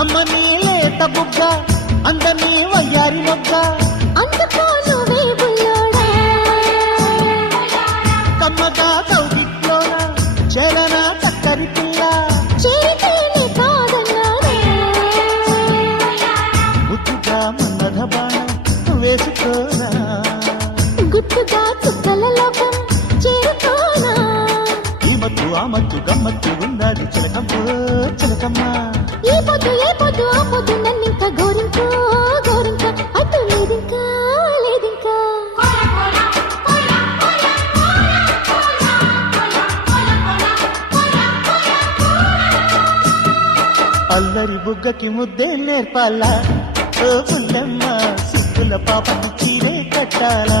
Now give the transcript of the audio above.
అమ్మ నీ లేత బుగ్గ అందనీ వయ్యారి మొగ్గ అందుకోనువే బుల్లోడా కమ్మగా కౌగిట్లోన చలన చక్కరి పిల్ల చేతేనే కాదన్నాడా ముద్దుగా మన్నధ బాణం వేసుకోనా గుట్టుగా చుక్కల లోకం చేరుకోనా ఈ మత్తు ఆ మత్తు గమ్మత్తు ఉన్నది చిలకమ్మో చిలకమ్మ ఏ పొద్దు ఆ పొద్దు నన్నింకా గోరింకా గోరింకా అటు లేదింకా లేదింకా అల్లరి బుగ్గకి ముద్దే నేర్పాలా ఓ పుల్లమ్మ సుక్కుల పాపకి చీరే కట్టాలా